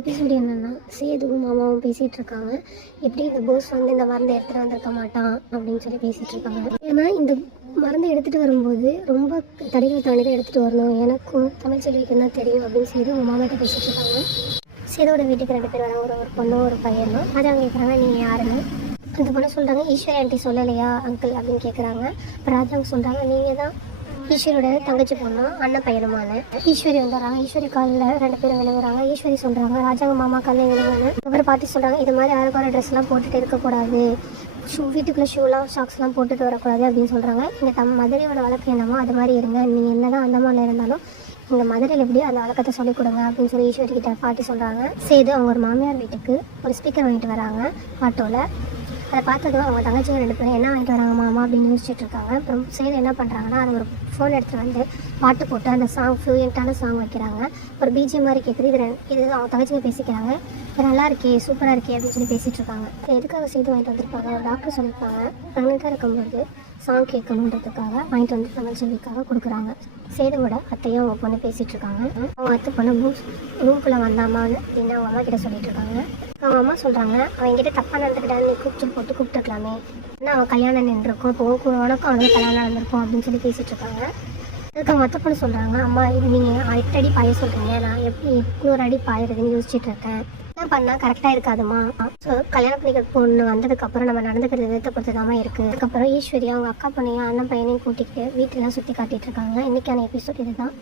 Episode என்னென்னா, சேதுவும் மாமாவும் பேசிகிட்டு இருக்காங்க. எப்படி இந்த போஸ் வந்து இந்த மருந்தை எடுத்துகிட்டு வந்திருக்க மாட்டான் அப்படின்னு சொல்லி பேசிகிட்டு இருக்காங்க. ஏன்னா இந்த மருந்தை எடுத்துகிட்டு வரும்போது ரொம்ப தடைகளை தாண்டி தான் எடுத்துகிட்டு வரணும், எனக்கும் தமிழ்ச்செல்விக்கும் தான் தெரியும் அப்படின்னு சேது உங்கள் மாமாட்ட பேசிகிட்டு இருக்காங்க. சேதோட வீட்டுக்கு 2 பேர் வராங்க, ஒரு பொண்ணும் ஒரு பையனும். ராஜா கேட்குறாங்க, நீங்கள் யாருன்னு. அந்த பொண்ணு சொல்கிறாங்க, ஈஸ்வரி ஆண்டி சொல்லலையா அங்கிள் அப்படின்னு கேட்குறாங்க. இப்போ ராஜாவுக்கு சொல்கிறாங்க, நீங்கள் தான் ஈஸ்வரியோட தங்கச்சி பொண்ணு, அண்ணன் பையனுமான. ஈஸ்வரி வந்துடுறாங்க. ஈஸ்வரி காலில் 2 பேரும் விழுவுறாங்க. ஈஸ்வரி சொல்கிறாங்க, ராஜாங்க மாமா காலில் விழுவுங்க. அப்புறம் பாட்டி சொல்கிறாங்க, இது மாதிரி அழகான ட்ரெஸ்லாம் போட்டுட்டு இருக்கக்கூடாது, வீட்டுக்குள்ளே ஷூலாம் ஷாக்ஸ்லாம் போட்டுட்டு வரக்கூடாது அப்படின்னு சொல்கிறாங்க. இங்கே மதுரையோட வழக்கு என்னமோ அது மாதிரி இருங்க, நீங்கள் என்ன தான் அந்தமானில் இருந்தாலும் இங்கே மதுரையில் எப்படியோ அந்த வழக்கத்தை சொல்லிக் கொடுங்க அப்படின்னு சொல்லி ஈஸ்வரி கிட்ட பாட்டி சொல்கிறாங்க. சேது அவங்க ஒரு மாமியார் வீட்டுக்கு ஒரு ஸ்பீக்கர் வாங்கிட்டு வராங்க ஆட்டோவில். அதை பார்த்ததும் அவங்க தங்கச்சிங்க 2 பேரும் என்ன வாங்கிட்டு வராங்க மாமா அப்படின்னு யோசிச்சுட்டு இருக்காங்க. அப்புறம் சேது என்ன பண்ணுறாங்கன்னா, அது ஒரு ஃபோன் எடுத்துகிட்டு வந்து பாட்டு போட்டு அந்த சாங் ஃப்ளூயண்ட்டான சாங் வைக்கிறாங்க. ஒரு பிஜிஎம் மாதிரி கேட்குது. இது அவங்க தங்கச்சிங்க பேசிக்கிறாங்க. இது நல்லா இருக்கே, சூப்பராக இருக்கே அப்படின்னு சொல்லி பேசிகிட்டு இருக்காங்க. எதுக்காக சேது வாங்கிட்டு வந்திருப்பாங்க, ஒரு டாக்டர் சொல்லியிருப்பாங்க ப்ரெக்னெண்ட்டாக இருக்கும்போது சாங் கேட்கணுன்றதுக்காக வாங்கிட்டு வந்து தமிழ்ச்செல்விக்காக கொடுக்குறாங்க. சேதுவோட அத்தையும் அவங்க பொண்ணு பேசிகிட்டு இருக்காங்க. அவங்க அத்தை பொண்ணு ரூம்குள்ளே வந்தாமான்னு அப்படின்னு அவங்க அம்மா கிட்ட சொல்லிட்டு இருக்காங்க. அவங்க அம்மா சொல்கிறாங்க, அவங்ககிட்ட தப்பாக நடந்துக்கிட்டான்னு நீ கூப்பிட்டுருக்கலாமே, ஏன்னா அவன் கல்யாணம் நின்றுருக்கும், இப்போ உனக்கும் அவனுக்கு கல்யாணம் நடந்திருக்கும் அப்படின்னு சொல்லி பேசிகிட்டு இருக்காங்க. அதுக்கு அவங்க அத்தை பொண்ணு சொல்கிறாங்க, அம்மா இது நீங்கள் 8 அடி பாய சொல்கிறீங்க, நான் எப்படி 800 அடி பாயிறதுன்னு யோசிச்சுட்டு இருக்கேன், என்ன பண்ணால் கரெக்டாக இருக்காதுமா. ஸோ கல்யாணம் பண்ணிக்கிற பொண்ணு வந்ததுக்கப்புறம் நம்ம நடந்துக்கிறது விதத்தை பொறுத்து தான் இருக்குது. அதுக்கப்புறம் ஈஸ்வரி அவங்க அக்கா பொண்ணையும் அண்ணன் பையனையும் கூட்டிகிட்டு வீட்டெல்லாம் சுற்றி காட்டிகிட்டு இருக்காங்க. இன்றைக்கான எபிசோட் இதுதான்.